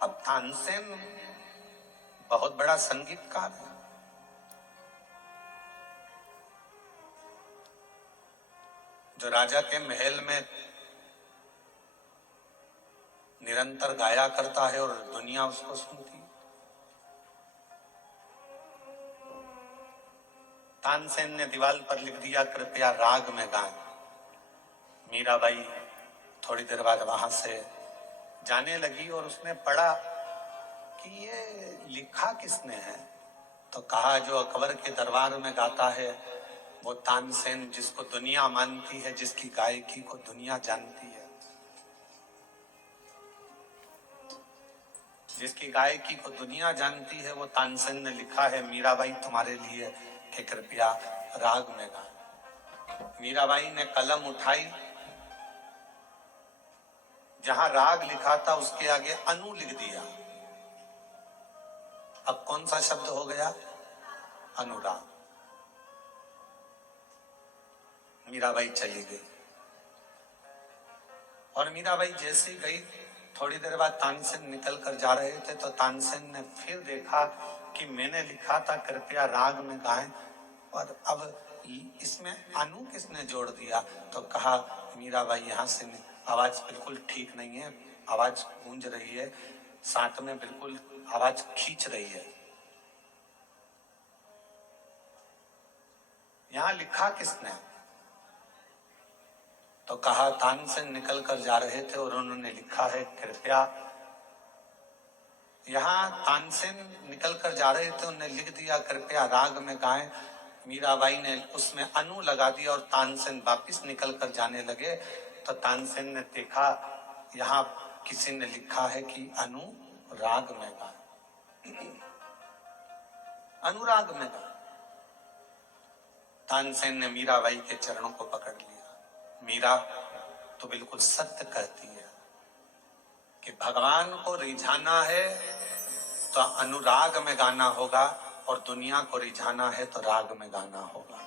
अब तानसेन बहुत बड़ा संगीतकार है। जो राजा के महल में निरंतर गाया करता है और दुनिया उसको सुनती है। तानसेन ने दीवार पर लिख दिया, कृपया राग में गाएं। मीराबाई थोड़ी देर बाद वहां से जाने लगी और उसने पढ़ा कि ये लिखा किसने है। तो कहा, जो अकबर के दरबार में गाता है वो तानसेन, जिसको दुनिया मानती है, जिसकी गायकी को दुनिया जानती है, जिसकी गायकी को दुनिया जानती है, वो तानसेन ने लिखा है मीराबाई तुम्हारे लिए कि कृपया राग में गाएं। मीराबाई ने कलम उठाई, जहां राग लिखा था उसके आगे अनु लिख दिया। अब कौन सा शब्द हो गया? अनुराग। मीराबाई चली गई और मीराबाई जैसे ही गई, थोड़ी देर बाद तानसेन निकल कर जा रहे थे तो तानसेन ने फिर देखा कि मैंने लिखा था कृपया राग में गाएं, और अब इसमें अनु किसने जोड़ दिया। तो कहा, मीराबाई यहाँ से आवाज बिल्कुल ठीक नहीं है, आवाज गूंज रही है, साथ में बिल्कुल आवाज खींच रही है। यहाँ लिखा किसने? तो कहा, तानसेन निकल कर जा रहे थे और उन्होंने लिखा है कृपया। यहाँ तानसेन निकल कर जा रहे थे, उन्होंने लिख दिया कृपया राग में गाएं। मीराबाई ने उसमें अनु लगा दिया और तानसेन वापिस निकल कर जाने लगे। तो तानसेन ने देखा यहाँ किसी ने लिखा है कि अनु राग में गाएं, अनुराग में गाएं। तानसेन ने मीराबाई के चरणों को पकड़ लिया। मीरा तो बिल्कुल सत्य कहती है कि भगवान को रिझाना है तो अनुराग में गाना होगा, और दुनिया को रिझाना है तो राग में गाना होगा।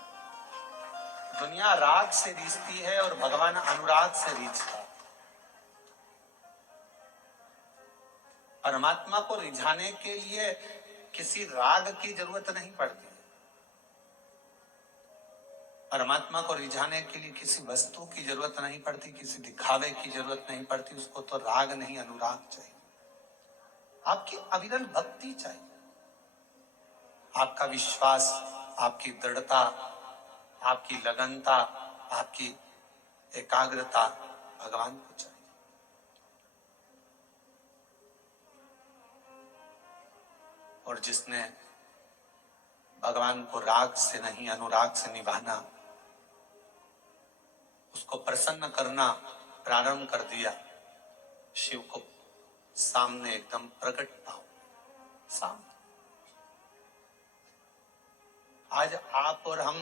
दुनिया राग से रीझती है और भगवान अनुराग से रीझता है। परमात्मा को रिझाने के लिए किसी राग की जरूरत नहीं पड़ती। परमात्मा को रिझाने के लिए किसी वस्तु की जरूरत नहीं पड़ती, किसी दिखावे की जरूरत नहीं पड़ती। उसको तो राग नहीं, अनुराग चाहिए। आपकी अविरल भक्ति चाहिए, आपका विश्वास, आपकी दृढ़ता, आपकी लगनता, आपकी एकाग्रता भगवान को चाहिए। और जिसने भगवान को राग से नहीं अनुराग से निभाना, उसको प्रसन्न करना प्रारंभ कर दिया, शिव को सामने एकदम प्रकट पाओ। सामने आज आप और हम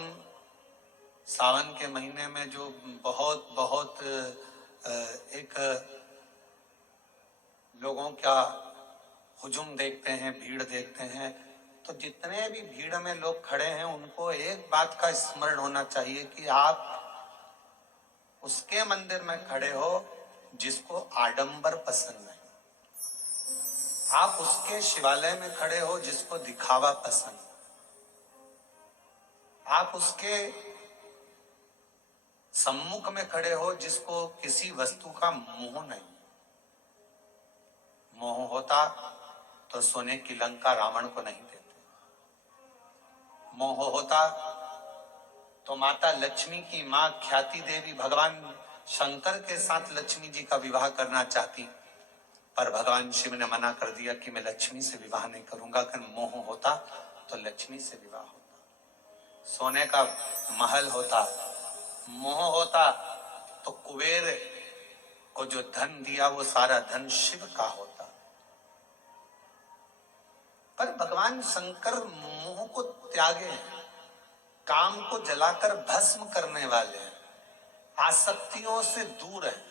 सावन के महीने में जो बहुत बहुत एक लोगों का हुजूम देखते हैं, भीड़ देखते हैं, तो जितने भी भीड़ में लोग खड़े हैं उनको एक बात का स्मरण होना चाहिए कि आप उसके मंदिर में खड़े हो जिसको आडंबर पसंद नहीं। आप उसके शिवालय में खड़े हो जिसको दिखावा पसंद। आप उसके सम्मुख में खड़े हो जिसको किसी वस्तु का मोह नहीं। मोह होता तो सोने की लंका रावण को नहीं देते। मोह होता तो माता लक्ष्मी की मां ख्याति देवी भगवान शंकर के साथ लक्ष्मी जी का विवाह करना चाहती, पर भगवान शिव ने मना कर दिया कि मैं लक्ष्मी से विवाह नहीं करूंगा। अगर मोह होता तो लक्ष्मी से विवाह होता। सोने का महल होता, मोह होता तो कुबेर को जो धन दिया वो सारा धन शिव का होता। पर भगवान शंकर मोह को त्यागे हैं, काम को जलाकर भस्म करने वाले हैं, आसक्तियों से दूर है।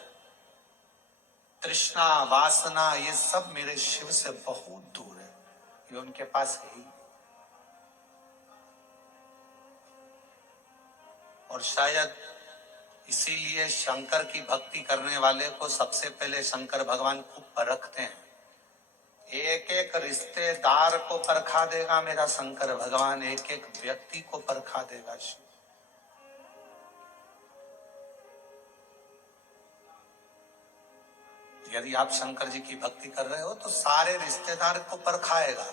तृष्णा वासना ये सब मेरे शिव से बहुत दूर है, ये उनके पास है ही। और शायद इसीलिए शंकर की भक्ति करने वाले को सबसे पहले शंकर भगवान खूब परखते हैं एक एक रिश्तेदार को परखा देगा मेरा शंकर भगवान, एक एक व्यक्ति को परखा देगा शिव। यदि आप शंकर जी की भक्ति कर रहे हो तो सारे रिश्तेदार को परखाएगा।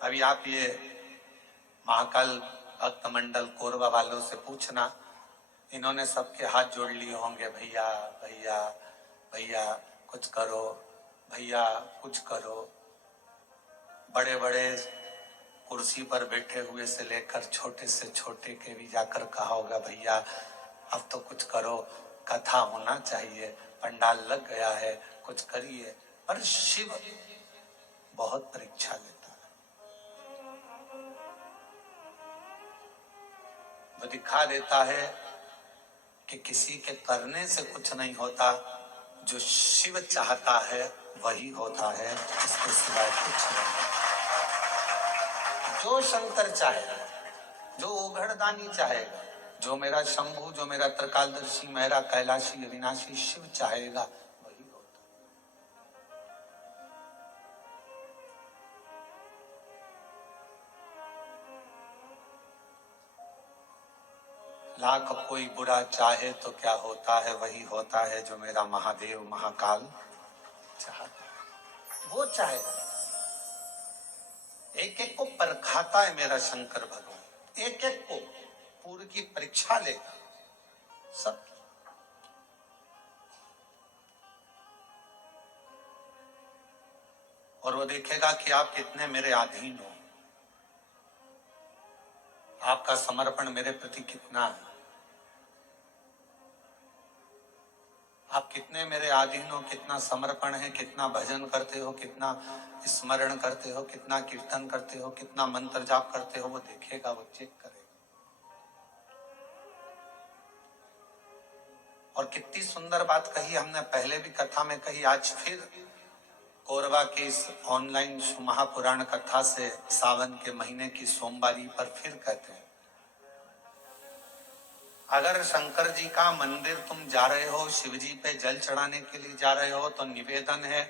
अभी आप ये महाकाल भक्त मंडल कोरबा वालों से पूछना, इन्होंने सबके हाथ जोड़ लिए होंगे, भैया भैया भैया कुछ करो, भैया कुछ करो। बड़े बड़े कुर्सी पर बैठे हुए से लेकर छोटे से छोटे के भी जाकर कहा होगा, भैया अब तो कुछ करो, कथा होना चाहिए, पंडाल लग गया है, कुछ करिए। पर शिव बहुत परीक्षा लेता है। वो दिखा देता है कि किसी के करने से कुछ नहीं होता, जो शिव चाहता है वही होता है, इसके सिवाय कुछ नहीं। जो शंकर चाहेगा, जो उघड़दानी चाहेगा, जो मेरा शंभु, जो मेरा त्रिकालदर्शी, मेरा कैलाशी अविनाशी शिव चाहेगा वही होता। लाख कोई बुरा चाहे तो क्या होता है, वही होता है जो मेरा महादेव महाकाल चाहता है, वो चाहेगा। एक एक को परखाता है मेरा शंकर भगवान, एक एक को पूरी की परीक्षा लेगा सब। और वो देखेगा कि आप कितने मेरे अधीन हो, आपका समर्पण मेरे प्रति कितना है, आप कितने मेरे अधीन हो, कितना समर्पण है, कितना भजन करते हो, कितना स्मरण करते हो, कितना कीर्तन करते हो, कितना मंत्र जाप करते हो, वो देखेगा, वो चेक करेगा। और कितनी सुंदर बात कही हमने, पहले भी कथा में कही, आज फिर कोरबा की इस ऑनलाइन महापुराण कथा से सावन के महीने की सोमवारी पर फिर कहते हैं, अगर शंकर जी का मंदिर तुम जा रहे हो, शिव जी पे जल चढ़ाने के लिए जा रहे हो, तो निवेदन है,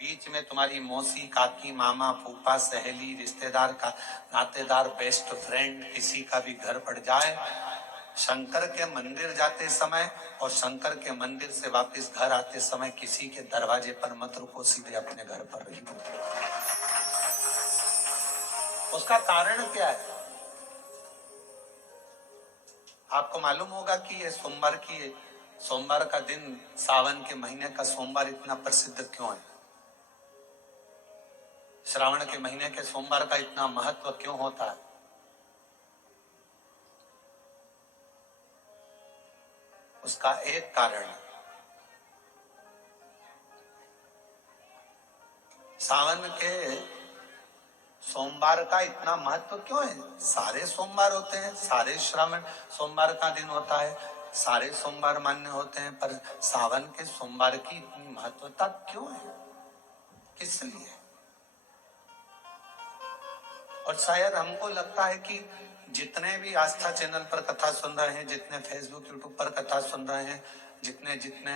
बीच में तुम्हारी मौसी, काकी, मामा, फूफा, सहेली, रिश्तेदार का नातेदार, बेस्ट फ्रेंड किसी का भी घर पड़ जाए, शंकर के मंदिर जाते समय और शंकर के मंदिर से वापस घर आते समय किसी के दरवाजे पर मत रुको, सीधे अपने घर पर ही रुको। उसका कारण क्या है? आपको मालूम होगा कि ये सोमवार का दिन, सावन के महीने का सोमवार इतना प्रसिद्ध क्यों है? श्रावण के महीने के सोमवार का इतना महत्व क्यों होता है? उसका एक कारण है, सावन के सोमवार का इतना महत्व क्यों है? सारे सोमवार होते हैं, सारे श्रावण सोमवार का दिन होता है, सारे सोमवार मान्य होते हैं, पर सावन के सोमवार की इतनी महत्वता क्यों है? किस लिए? और शायद हमको लगता है कि जितने भी आस्था चैनल पर कथा सुन रहे हैं, जितने फेसबुक यूट्यूब पर कथा सुन रहे हैं, जितने जितने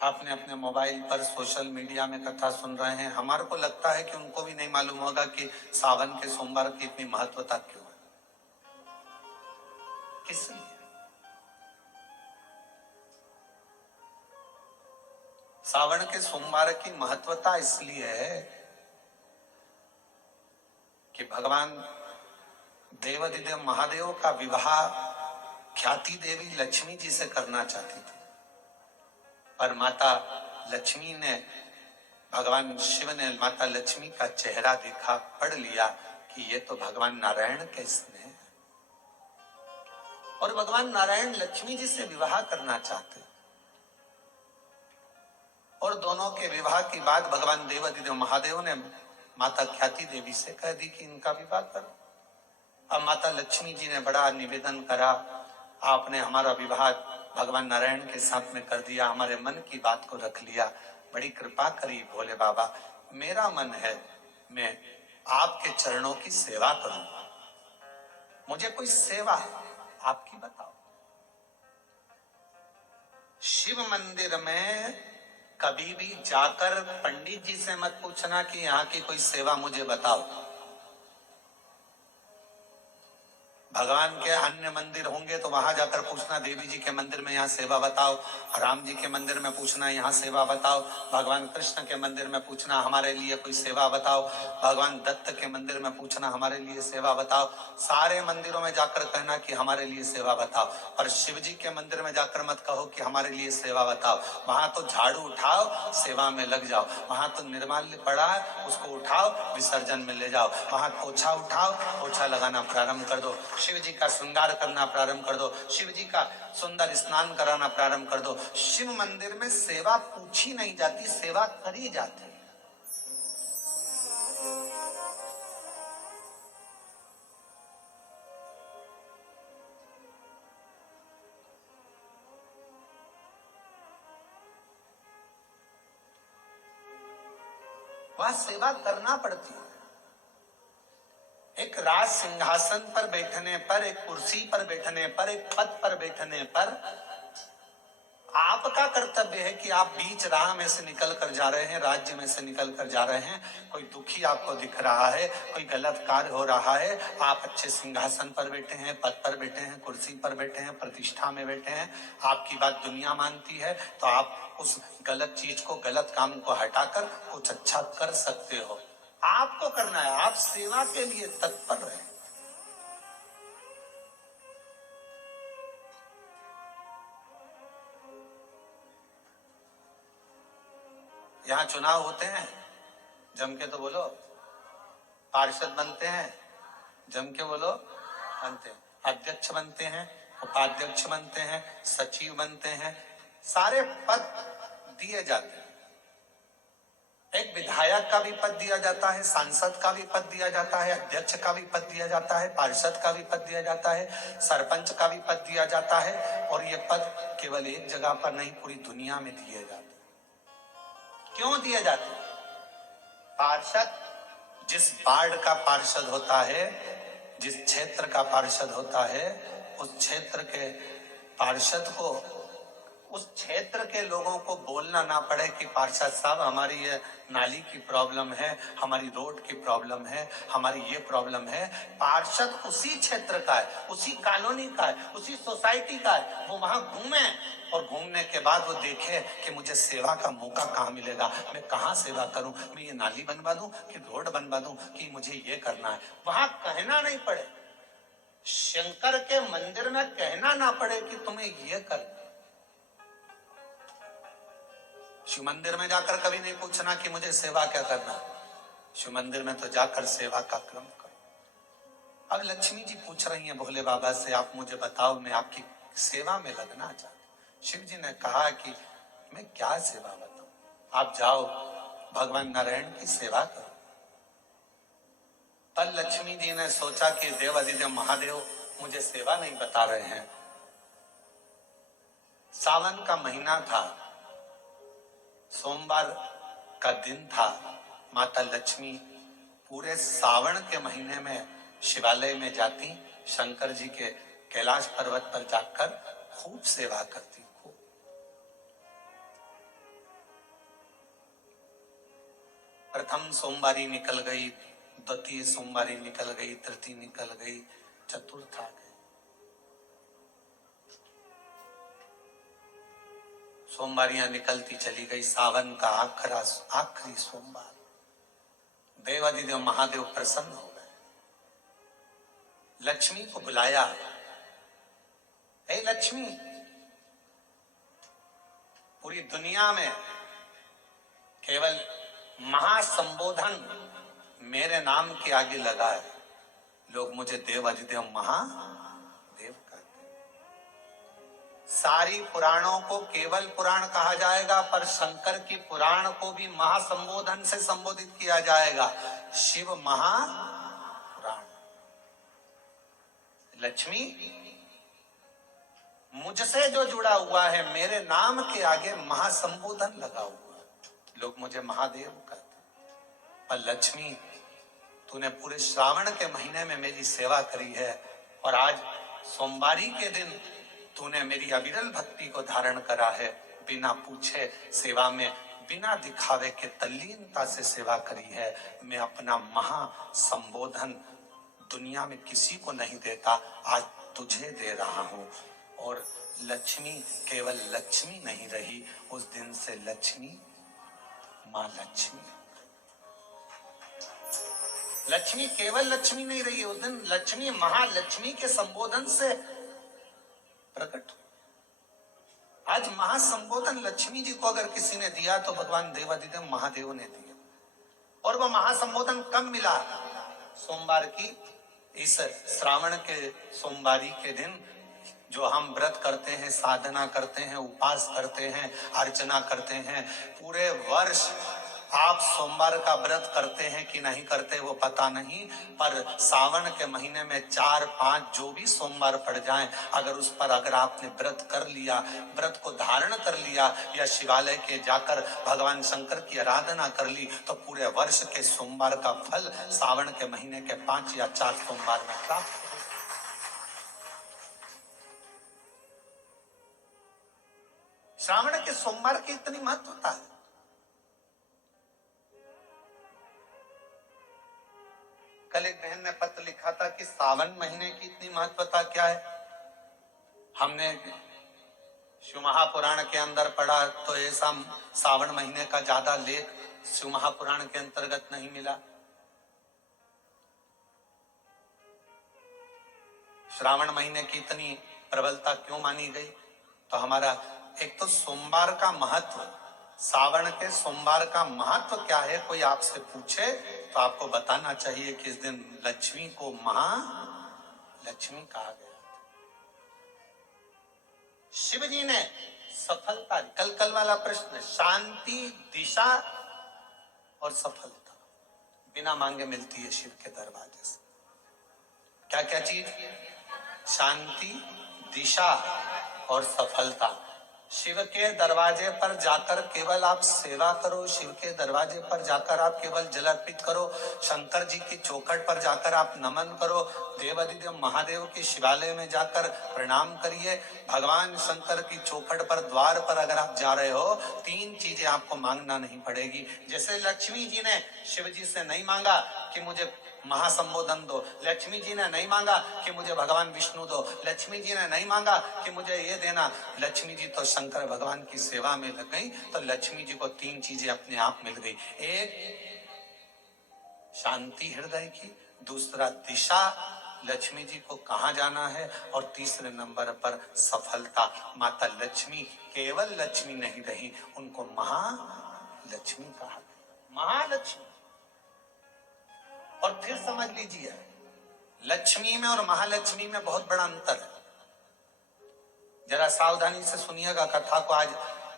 आपने अपने मोबाइल पर सोशल मीडिया में कथा सुन रहे हैं, हमारे को लगता है कि उनको भी नहीं मालूम होगा कि सावन के सोमवार की इतनी महत्वता क्यों है, किस लिए? सावन के सोमवार की महत्वता इसलिए है कि भगवान देवाधिदेव महादेव का विवाह ख्याति देवी लक्ष्मी जी से करना चाहती थी, पर माता लक्ष्मी ने, भगवान शिव ने माता लक्ष्मी का चेहरा देखा, पढ़ लिया कि ये तो भगवान नारायण के स्नेह है, और भगवान नारायण लक्ष्मी जी से विवाह करना चाहते, और दोनों के विवाह की बात भगवान देवाधिदेव महादेव ने माता ख्याति देवी से कह दी कि इनका विवाह करो। अब माता लक्ष्मी जी ने बड़ा निवेदन करा, आपने हमारा विवाह भगवान नारायण के साथ में कर दिया, हमारे मन की बात को रख लिया, बड़ी कृपा करी भोले बाबा, मेरा मन है मैं आपके चरणों की सेवा करूं, मुझे कोई सेवा आपकी बताओ। शिव मंदिर में कभी भी जाकर पंडित जी से मत पूछना कि यहाँ की कोई सेवा मुझे बताओ। भगवान के अन्य मंदिर होंगे तो वहां जाकर पूछना, देवी जी के मंदिर में यहाँ सेवा बताओ, राम जी के मंदिर में पूछना यहाँ सेवा बताओ, भगवान कृष्ण के मंदिर में पूछना हमारे लिए कोई सेवा बताओ, भगवान दत्त के मंदिर में पूछना हमारे लिए सेवा बताओ। सारे मंदिरों में जाकर कहना कि हमारे लिए सेवा बताओ, और शिव जी के मंदिर में जाकर मत कहो कि हमारे लिए सेवा बताओ। वहां तो झाड़ू उठाओ, सेवा में लग जाओ। वहां तो निर्माल्य पड़ा है, उसको उठाओ, विसर्जन में ले जाओ। वहां पोछा उठाओ, पोछा लगाना प्रारंभ कर दो। शिव जी का श्रृंगार करना प्रारंभ कर दो, शिव जी का सुंदर स्नान कराना प्रारंभ कर दो। शिव मंदिर में सेवा पूछी नहीं जाती, सेवा करी जाती। वह सेवा करना पड़ती है। एक राज सिंहासन पर बैठने पर, एक कुर्सी पर बैठने पर, एक पद पर बैठने पर आपका कर्तव्य है कि आप बीच राह में से निकल कर जा रहे हैं, राज्य में से निकल कर जा रहे हैं, कोई दुखी आपको दिख रहा है, कोई गलत कार्य हो रहा है, आप अच्छे सिंहासन पर बैठे हैं, पद पर बैठे हैं, कुर्सी पर बैठे हैं, प्रतिष्ठा में बैठे हैं, आपकी बात दुनिया मानती है, तो आप उस गलत चीज को, गलत काम को हटाकर कुछ अच्छा कर सकते हो। आपको करना है, आप सेवा के लिए तत्पर रहें। यहाँ चुनाव होते हैं, जम के तो बोलो। पार्षद बनते हैं, जम के बोलो, बनते हैं। अध्यक्ष बनते हैं, उपाध्यक्ष बनते हैं, सचिव बनते हैं, सारे पद दिए जाते हैं। एक विधायक का भी पद दिया जाता है, सांसद का भी पद दिया जाता है, अध्यक्ष का भी पद दिया जाता है, पार्षद का भी पद दिया जाता है, सरपंच का भी पद दिया जाता है। और ये पद केवल एक जगह पर नहीं, पूरी दुनिया में दिए जाते हैं। क्यों दिए जाते हैं? पार्षद जिस वार्ड का पार्षद होता है, जिस क्षेत्र का पार्षद होता है, उस क्षेत्र के पार्षद को, उस क्षेत्र के लोगों को बोलना ना पड़े कि पार्षद साहब हमारी ये नाली की प्रॉब्लम है, हमारी रोड की प्रॉब्लम है, हमारी ये प्रॉब्लम है। पार्षद उसी क्षेत्र का है, उसी कॉलोनी का है, उसी सोसाइटी का है। वो वहां घूमे और घूमने के बाद वो देखे कि मुझे सेवा का मौका कहाँ मिलेगा, मैं कहाँ सेवा करूं, मैं ये नाली बनवा दूं कि रोड बनवा दूं कि मुझे ये करना है। वहां कहना नहीं पड़े, शंकर के मंदिर में कहना ना पड़े कि तुम्हें ये करना। शिव मंदिर में जाकर कभी नहीं पूछना कि मुझे सेवा क्या करना। शिव मंदिर में तो जाकर सेवा का क्रम करो। अब लक्ष्मी जी पूछ रही हैं भोले बाबा से, आप मुझे बताओ, मैं आपकी सेवा में लगना चाहती हूँ। शिव जी ने कहा कि मैं क्या सेवा बताऊं, आप जाओ भगवान नारायण की सेवा करो। तब लक्ष्मी जी ने सोचा कि देवाधिदेव महादेव मुझे सेवा नहीं बता रहे हैं। सावन का महीना था, सोमवार का दिन था। माता लक्ष्मी पूरे सावन के महीने में शिवालय में जाती, शंकर जी के कैलाश पर्वत पर जाकर खूब सेवा करती। खूब प्रथम सोमवारी निकल गई, द्वितीय सोमवारी निकल गई, तृतीय निकल गई, चतुर्थ आ गई। सोमवारियां निकलती चली गई। सावन का आखिरी सोमवार, देवाधिदेव महादेव प्रसन्न हो गए, लक्ष्मी को बुलाया। हे लक्ष्मी, पूरी दुनिया में केवल महासंबोधन मेरे नाम के आगे लगा है, लोग मुझे देवाधिदेव महादेव कहते हैं। सारी पुराणों को केवल पुराण कहा जाएगा, पर शंकर की पुराण को भी महासंबोधन से संबोधित किया जाएगा, शिव महापुराण। लक्ष्मी, मुझसे जो जुड़ा हुआ है, मेरे नाम के आगे महासंबोधन लगा हुआ है, लोग मुझे महादेव कहते हैं। पर लक्ष्मी, तूने पूरे श्रावण के महीने में मेरी सेवा करी है, और आज सोमवारी के दिन तूने तूने मेरी अविरल भक्ति को धारण करा है, बिना पूछे सेवा में, बिना दिखावे के तल्लीनता से सेवा करी है। मैं अपना महा संबोधन दुनिया में किसी को नहीं देता, आज तुझे दे रहा हूं। और लक्ष्मी केवल लक्ष्मी नहीं रही, उस दिन से लक्ष्मी मां लक्ष्मी। लक्ष्मी केवल लक्ष्मी नहीं रही, उस दिन लक्ष्मी महालक्ष्मी के संबोधन से प्रकट हुई। आज महासंबोधन लक्ष्मी जी को अगर किसी ने दिया तो भगवान देवाधिदेव महादेव ने दिया। और वह महासंबोधन कब मिला? सोमवार की इस श्रावण के सोमवारी के दिन जो हम व्रत करते हैं, साधना करते हैं, उपास करते हैं, अर्चना करते हैं। पूरे वर्ष आप सोमवार का व्रत करते हैं कि नहीं करते वो पता नहीं, पर सावन के महीने में 4-5 जो भी सोमवार पड़ जाएं, अगर उस पर अगर आपने व्रत कर लिया, व्रत को धारण कर लिया या शिवालय के जाकर भगवान शंकर की आराधना कर ली, तो पूरे वर्ष के सोमवार का फल सावन के महीने के 5 या 4 सोमवार में प्राप्त हो। श्रावण के सोमवार की इतनी महत्वता है। कल एक बहन ने पत्र लिखा था कि सावन महीने की इतनी महत्वता क्या है। हमने शिव महापुराण के अंदर पढ़ा तो ऐसा सावन महीने का ज्यादा लेख शिव महापुराण के अंतर्गत नहीं मिला। श्रावण महीने की इतनी प्रबलता क्यों मानी गई? तो हमारा एक तो सोमवार का महत्व, सावन के सोमवार का महत्व क्या है, कोई आपसे पूछे तो आपको बताना चाहिए कि इस दिन लक्ष्मी को महालक्ष्मी कहा गया। शिव जी ने सफलता, कल वाला प्रश्न, शांति, दिशा और सफलता बिना मांगे मिलती है शिव के दरवाजे से। क्या क्या चीज? शांति, दिशा और सफलता। शिव के दरवाजे पर जाकर केवल आप सेवा करो, शिव के दरवाजे पर जाकर आप केवल जल अर्पित करो, शंकर जी की चौखट पर जाकर आप नमन करो, देवाधिदेव महादेव के शिवालय में जाकर प्रणाम करिए। भगवान शंकर की चौखट पर, द्वार पर अगर आप जा रहे हो, 3 चीजें आपको मांगना नहीं पड़ेगी। जैसे लक्ष्मी जी ने शिव जी से नहीं मांगा कि मुझे महासंबोधन दो, लक्ष्मी जी ने नहीं मांगा कि मुझे भगवान विष्णु दो, लक्ष्मी जी ने नहीं मांगा कि मुझे ये देना। लक्ष्मी जी तो शंकर भगवान की सेवा में लग गई, तो लक्ष्मी जी को 3 चीजें अपने आप मिल गई। एक शांति हृदय की, दूसरा दिशा, लक्ष्मी जी को कहां जाना है, और तीसरे नंबर पर सफलता। माता लक्ष्मी केवल लक्ष्मी नहीं रही, उनको महालक्ष्मी कहा। महालक्ष्मी। और फिर समझ लीजिए, लक्ष्मी में और महालक्ष्मी में बहुत बड़ा अंतर है। जरा सावधानी से सुनिएगा कथा को। आज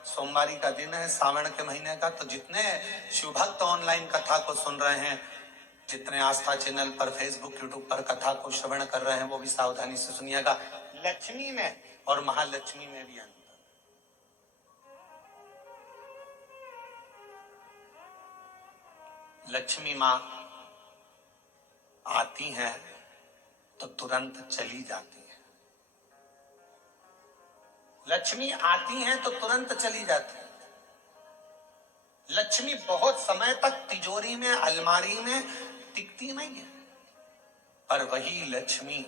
सोमवारी का दिन है, सावन के महीने का, तो जितने शिव भक्त ऑनलाइन कथा को सुन रहे हैं, जितने आस्था चैनल पर, फेसबुक, यूट्यूब पर कथा को श्रवण कर रहे हैं, वो भी सावधानी से सुनिएगा। लक्ष्मी में और महालक्ष्मी में भी अंतर। लक्ष्मी मां आती हैं तो तुरंत चली जाती है। लक्ष्मी आती हैं तो तुरंत चली जाती है। लक्ष्मी बहुत समय तक तिजोरी में, अलमारी में टिकती नहीं है। पर वही लक्ष्मी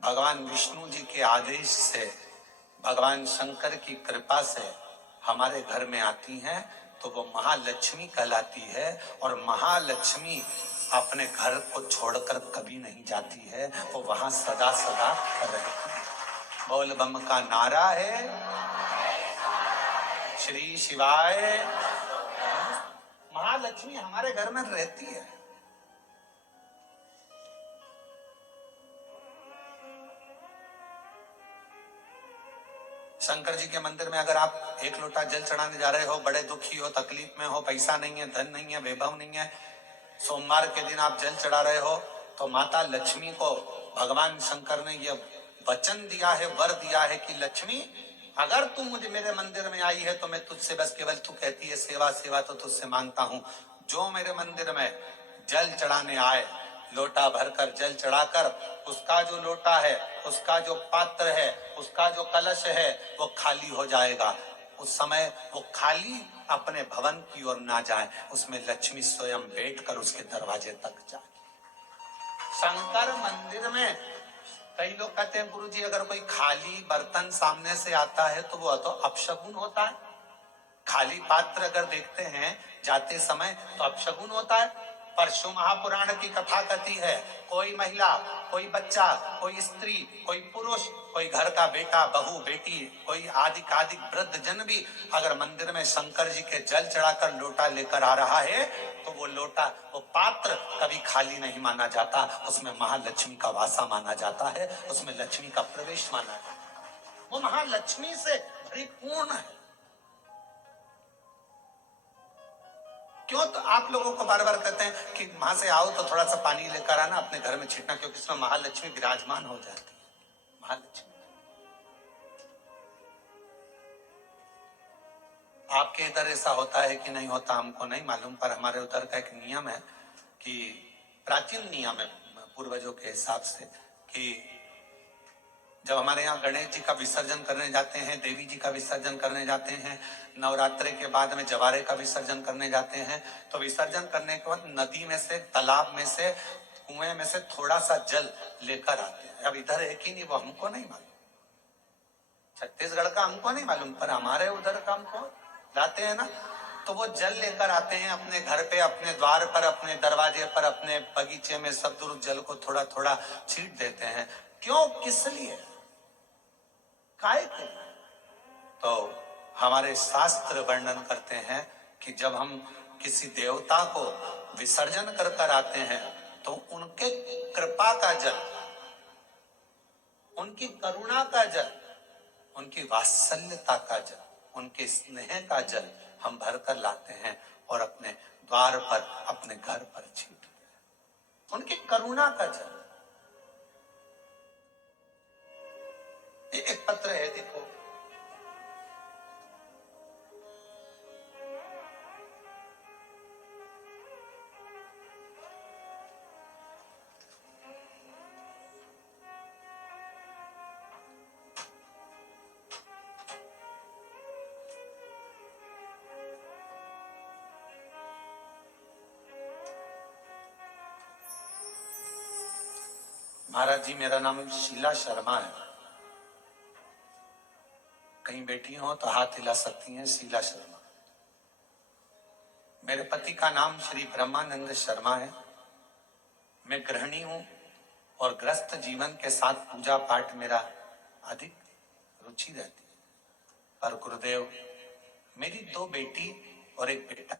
भगवान विष्णु जी के आदेश से, भगवान शंकर की कृपा से हमारे घर में आती हैं, तो वो महालक्ष्मी कहलाती है। और महालक्ष्मी अपने घर को छोड़कर कभी नहीं जाती है, वो वहां सदा सदा रहती है। बोल बम का नारा है, श्री शिवाय। महालक्ष्मी हमारे घर में रहती है। शंकर जी के मंदिर में अगर आप 1 लोटा जल चढ़ाने जा रहे हो, बड़े दुखी हो, तकलीफ में हो, पैसा नहीं है, धन नहीं है, वैभव नहीं है, सोमवार के दिन आप जल चढ़ा रहे हो, तो माता लक्ष्मी को भगवान शंकर ने यह वचन दिया है, वर दिया है कि लक्ष्मी, अगर तू मुझे मेरे मंदिर में आई है तो मैं तुझसे बस केवल, तू कहती है सेवा सेवा, तो तुझसे मांगता हूं, जो मेरे मंदिर में जल चढ़ाने आए, लोटा भरकर जल चढ़ाकर उसका जो लोटा है, उसका जो पात्र है, उसका जो कलश है वो खाली हो जाएगा। उस समय वो खाली अपने भवन की ओर ना जाए, उसमें लक्ष्मी स्वयं बैठकर उसके दरवाजे तक जाए। शंकर मंदिर में कई लोग कहते हैं गुरुजी अगर कोई खाली बर्तन सामने से आता है तो वो तो अपशगुन होता है। खाली पात्र अगर देखते हैं जाते समय तो अपशगुन होता है। परशु महापुराण की कथा कथी है, कोई महिला, कोई बच्चा, कोई स्त्री, कोई पुरुष, कोई घर का बेटा, बहू, बेटी, कोई आदि वृद्ध जन भी अगर मंदिर में शंकर जी के जल चढ़ाकर लोटा लेकर आ रहा है तो वो लोटा, वो पात्र कभी खाली नहीं माना जाता, उसमें महालक्ष्मी का वासा माना जाता है, उसमें लक्ष्मी का प्रवेश माना जाता है। वो महालक्ष्मी से परिपूर्ण है। क्यों? तो आप लोगों को बार बार कहते हैं कि वहां से आओ तो थोड़ा सा पानी लेकर आना, अपने घर में छिड़कना, क्योंकि इसमें महालक्ष्मी विराजमान हो जाती है। महालक्ष्मी आपके इधर ऐसा होता है कि नहीं होता हमको नहीं मालूम, पर हमारे उधर का एक नियम है कि प्राचीन नियम है पूर्वजों के हिसाब से कि जब हमारे यहाँ गणेश जी का विसर्जन करने जाते हैं, देवी जी का विसर्जन करने जाते हैं, नवरात्रे के बाद में जवारे का विसर्जन करने जाते हैं, तो विसर्जन करने के बाद नदी में से, तालाब में से, कुएं में से थोड़ा सा जल लेकर आते हैं। अब इधर है कि नहीं वो हमको नहीं मालूम, छत्तीसगढ़ का हमको नहीं मालूम, पर हमारे उधर का हमको लाते हैं ना, तो वो जल लेकर आते हैं अपने घर पे, अपने द्वार पर, अपने दरवाजे पर, अपने बगीचे में सब दूर जल को थोड़ा थोड़ा छींट देते हैं। क्यों? किस लिए? काय के? तो हमारे शास्त्र वर्णन करते हैं कि जब हम किसी देवता को विसर्जन कर कर आते हैं तो उनके कृपा का जल, उनकी करुणा का जल, उनकी वात्सल्यता का जल, उनके स्नेह का जल हम भरकर लाते हैं और अपने द्वार पर, अपने घर पर छींटते हैं। उनकी करुणा का जल। एक पत्र है, देखो, महाराज जी मेरा नाम शीला शर्मा है, कहीं बैठी हो तो हाथ हिला सकती हैं, शीला शर्मा। मेरे पति का नाम श्री ब्रह्मानंद शर्मा है। मैं गृहिणी हूं और ग्रस्त जीवन के साथ पूजा पाठ मेरा अधिक रुचि रहती है। पर गुरुदेव, मेरी 2 बेटी और 1 बेटा,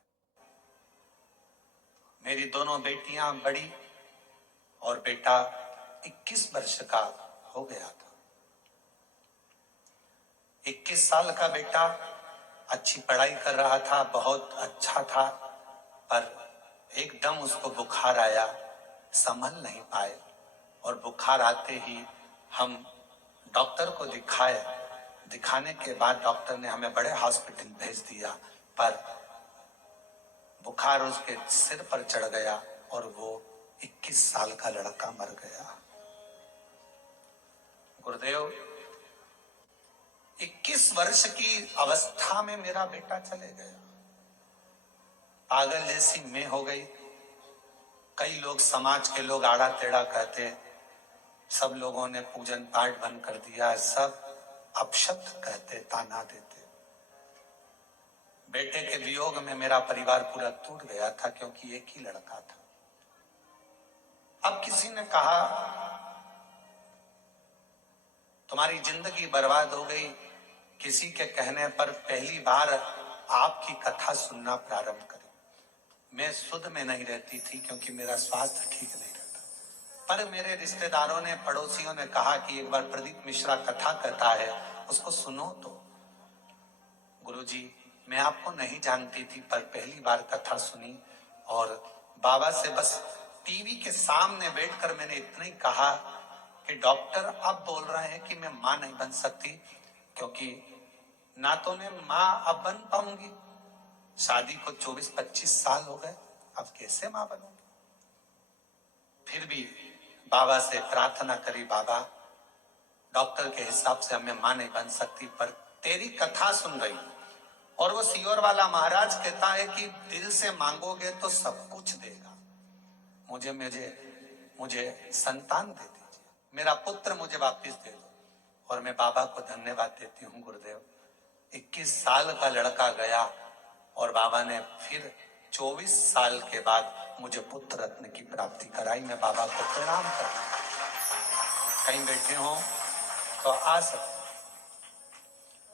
मेरी दोनों बेटियां बड़ी और बेटा 21 वर्ष का हो गया था। 21 साल का बेटा अच्छी पढ़ाई कर रहा था, बहुत अच्छा था, पर एकदम उसको बुखार आया, संभल नहीं पाए और बुखार आते ही हम डॉक्टर को दिखाए। दिखाने के बाद डॉक्टर ने हमें बड़े हॉस्पिटल भेज दिया, पर बुखार उसके सिर पर चढ़ गया और वो 21 साल का लड़का मर गया। गुरुदेव, 21 वर्ष की अवस्था में मेरा बेटा चले गया, पागल जैसी मैं हो गई। कई लोग, समाज के लोग आड़ा टेढ़ा कहते, सब लोगों ने पूजन पाठ बंद कर दिया, सब अपशब्द कहते, ताना देते। बेटे के वियोग में मेरा परिवार पूरा टूट गया था, क्योंकि एक ही लड़का था। अब किसी ने कहा तुम्हारी जिंदगी बर्बाद हो गई। किसी के कहने पर पहली बार आपकी कथा सुनना प्रारंभ करी। मैं सुध में नहीं रहती थी क्योंकि मेरा स्वास्थ्य ठीक नहीं रहता, पर मेरे रिश्तेदारों ने, पड़ोसियों ने कहा कि एक बार प्रदीप मिश्रा कथा कहता है, उसको सुनो तो। गुरुजी, मैं आपको नहीं जानती थी, पर पहली बार कथा सुनी और बाबा से बस टीवी के सामने बैठकर मैंने इतना ही कहा कि डॉक्टर अब बोल रहे हैं कि मैं मां नहीं बन सकती, क्योंकि ना तो मैं मां अब बन पाऊंगी, शादी को 24-25 साल हो गए, अब कैसे मां बनूंगी। फिर भी बाबा से प्रार्थना करी, बाबा डॉक्टर के हिसाब से हमें मां नहीं बन सकती, पर तेरी कथा सुन रही हूं। और वो सीहोर वाला महाराज कहता है कि दिल से मांगोगे तो सब कुछ देगा। मुझे मुझे मुझे संतान दे दीजिए, मेरा पुत्र मुझे वापस दे दो। और मैं बाबा को धन्यवाद देती हूँ गुरुदेव। 21 साल का लड़का गया और बाबा ने फिर 24 साल के बाद मुझे पुत्र रत्न की प्राप्ति कराई। मैं बाबा को प्रणाम करना, कहीं बैठे हो तो आ सकते।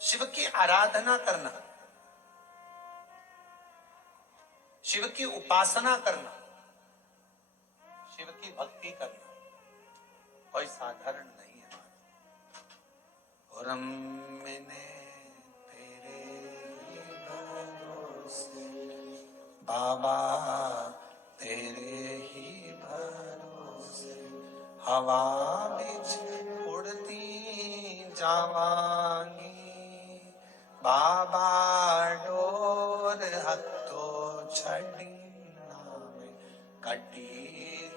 शिव की आराधना करना, शिव की उपासना करना, शिव की भक्ति करना कोई साधारण नहीं है। और मैंने तेरे ही भरोसे बाबा, तेरे ही भरोसे हवा बिच उड़ती जावांगी। बाबा डोर हथो छड़ी नामे कटी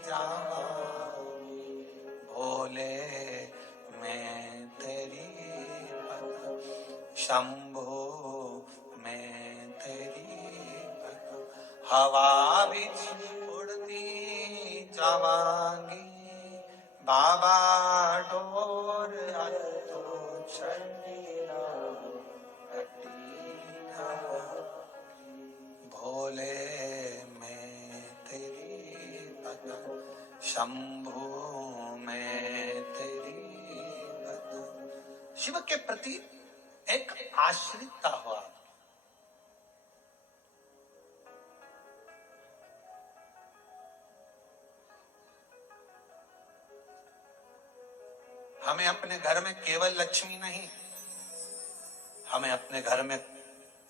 जावांगी। भोले मैं तेरी पद, शंभो मैं तेरी पद, हवा बिच उड़ती जावांगी। बाबा डोर हथो छड़ी नामे कटी जावांगी। भोले मैं तेरी पद, शंभु में तेरी पद। शिव के प्रति एक आश्रितता हुआ। हमें अपने घर में केवल लक्ष्मी नहीं, हमें अपने घर में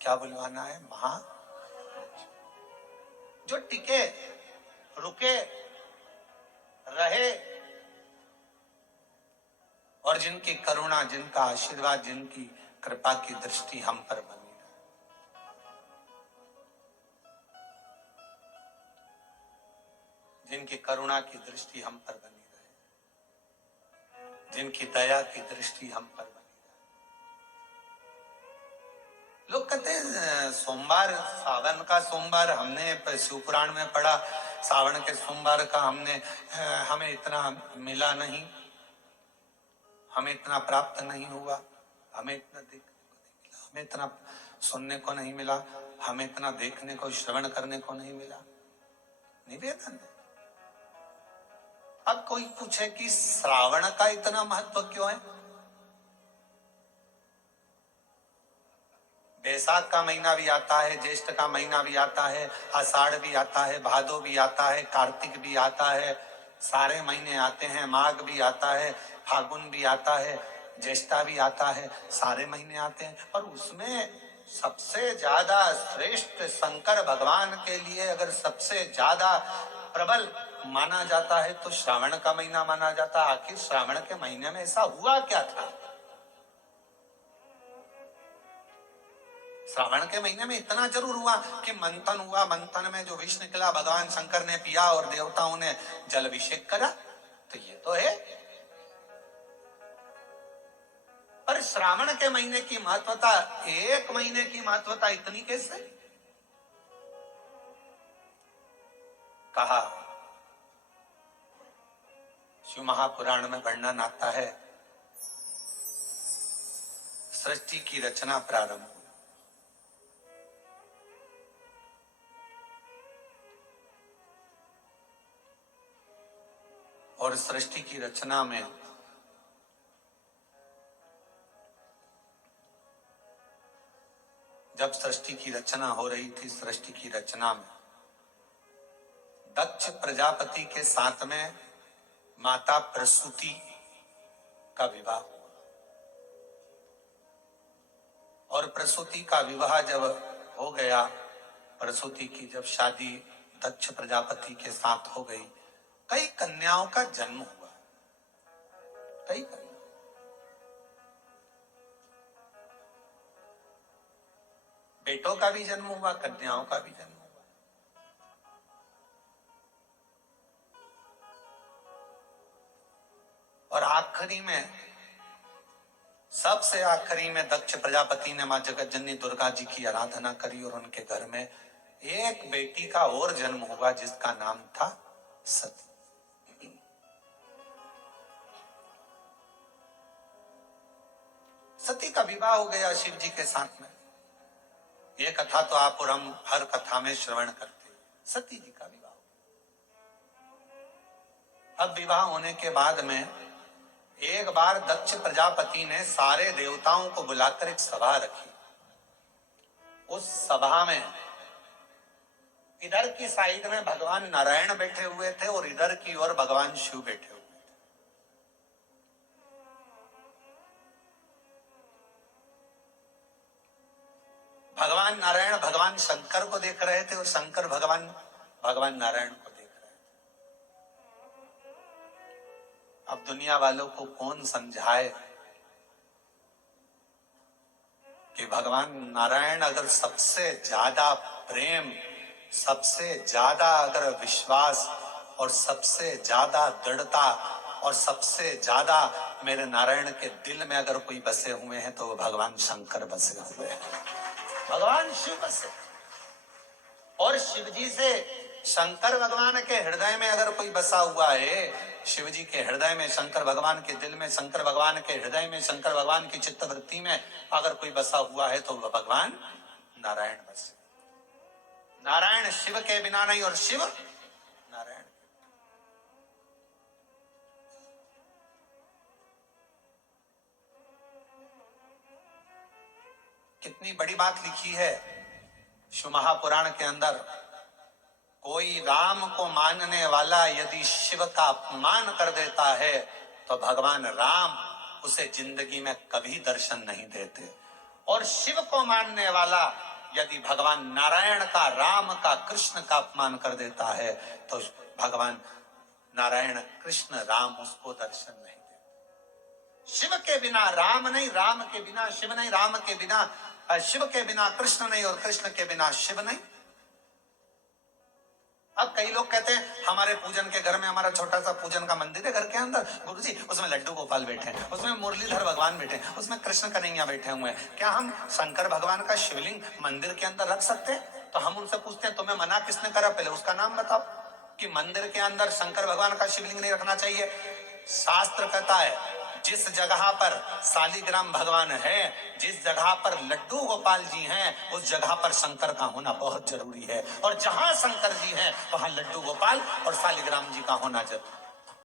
क्या बुलवाना है? महा, जो टिके, रुके, रहे और जिनकी करुणा, जिनका आशीर्वाद, जिनकी कृपा की दृष्टि हम पर बनी रहे। जिनकी करुणा की दृष्टि हम पर बनी रहे, जिनकी दया की दृष्टि हम पर बनी रहे। लोग कहते हैं सोमवार, सावन का सोमवार, हमने शिवपुराण में पढ़ा सावन के सोमवार का हमें इतना मिला नहीं, हमें इतना प्राप्त नहीं हुआ, हमें इतना देखने को नहीं मिला, हमें इतना सुनने को नहीं मिला, हमें इतना देखने को, श्रवण करने को नहीं मिला। निवेदन है। अब कोई पूछे कि श्रावण का इतना महत्व क्यों है? बैसाख का महीना भी आता है, ज्येष्ठ का महीना भी आता है, आषाढ़ भी आता है, भादो भी आता है, कार्तिक भी आता है, सारे महीने आते हैं, माघ भी आता है, फागुन भी आता है, ज्येष्ठा भी आता है, सारे महीने आते हैं। और उसमें सबसे ज्यादा श्रेष्ठ शंकर भगवान के लिए अगर सबसे ज्यादा प्रबल माना जाता है तो श्रावण का महीना माना जाता है। आखिर श्रावण के महीने में ऐसा हुआ क्या था? श्रावण के महीने में इतना जरूर हुआ कि मंथन हुआ, मंथन में जो विष निकला भगवान शंकर ने पिया और देवताओं ने जल अभिषेक करा, तो ये तो है। पर श्रावण के महीने की महत्वता, एक महीने की महत्वता इतनी कैसे? कहा शिव महापुराण में वर्णन आता है, सृष्टि की रचना प्रारंभ हुई और सृष्टि की रचना में जब सृष्टि की रचना हो रही थी, सृष्टि की रचना में दक्ष प्रजापति के साथ में माता प्रसूति का विवाह हुआ। और प्रसूति का विवाह जब हो गया, प्रसूति की जब शादी दक्ष प्रजापति के साथ हो गई, कई कन्याओं का जन्म हुआ। कई कन्या, बेटों का भी जन्म हुआ, कन्याओं का भी जन्म हुआ। आखिरी में, सबसे आखिरी में दक्ष प्रजापति ने मां जगत जननी दुर्गा जी की आराधना करी और उनके घर में एक बेटी का और जन्म हुआ जिसका नाम था सती। सती का विवाह हो गया शिव जी के साथ में। ये कथा तो आप और हम हर कथा में श्रवण करते हैं। सती जी का विवाह। अब विवाह होने के बाद में एक बार दक्ष प्रजापति ने सारे देवताओं को बुलाकर एक सभा रखी। उस सभा में इधर की साइड में भगवान नारायण बैठे हुए थे और इधर की ओर भगवान शिव बैठे हुए थे। भगवान नारायण भगवान शंकर को देख रहे थे और शंकर भगवान नारायण को देख रहे थे। अब दुनिया वालों को कौन समझाए कि भगवान नारायण अगर सबसे ज्यादा प्रेम, सबसे ज्यादा अगर विश्वास और सबसे ज्यादा दृढ़ता और सबसे ज्यादा मेरे नारायण के दिल में अगर कोई बसे हुए हैं तो वो भगवान शंकर बसे हुए हैं, भगवान शिव बसे। और शिव जी से शंकर भगवान के हृदय में अगर कोई बसा हुआ है, शिव जी के हृदय में, शंकर भगवान के दिल में, शंकर भगवान के हृदय में, शंकर भगवान की चित्तवृत्ति में अगर कोई बसा हुआ है तो वह भगवान नारायण बसे। नारायण शिव के बिना नहीं और शिव नारायण। कितनी बड़ी बात लिखी है शिव महापुराण के अंदर। कोई राम को मानने वाला यदि शिव का अपमान कर देता है तो भगवान राम उसे जिंदगी में कभी दर्शन नहीं देते। और शिव को मानने वाला यदि भगवान नारायण का, राम का, कृष्ण का अपमान कर देता है तो भगवान नारायण, कृष्ण, राम उसको दर्शन नहीं देते। शिव के बिना राम नहीं, राम के बिना शिव नहीं, राम के बिना शिव के बिना कृष्ण नहीं और कृष्ण के बिना शिव नहीं। अब कई लोग कहते हैं हमारे पूजन के घर में, हमारा छोटा सा पूजन का मंदिर है घर के अंदर, गुरुजी उसमें लड्डू गोपाल बैठे हैं, उसमें मुरलीधर भगवान बैठे हैं, उसमें कृष्ण कन्हैया बैठे हुए हैं, क्या हम शंकर भगवान का शिवलिंग मंदिर के अंदर रख सकते हैं? तो हम उनसे पूछते हैं तुम्हें मना किसने करा, पहले उसका नाम बताओ कि मंदिर के अंदर शंकर भगवान का शिवलिंग नहीं रखना चाहिए। शास्त्र कहता है जिस जगह पर शालिग्राम भगवान है, जिस जगह पर लड्डू गोपाल जी हैं, उस जगह पर शंकर का होना बहुत जरूरी है। और जहां शंकर जी हैं वहां लड्डू गोपाल और शालिग्राम जी का होना जरूरी।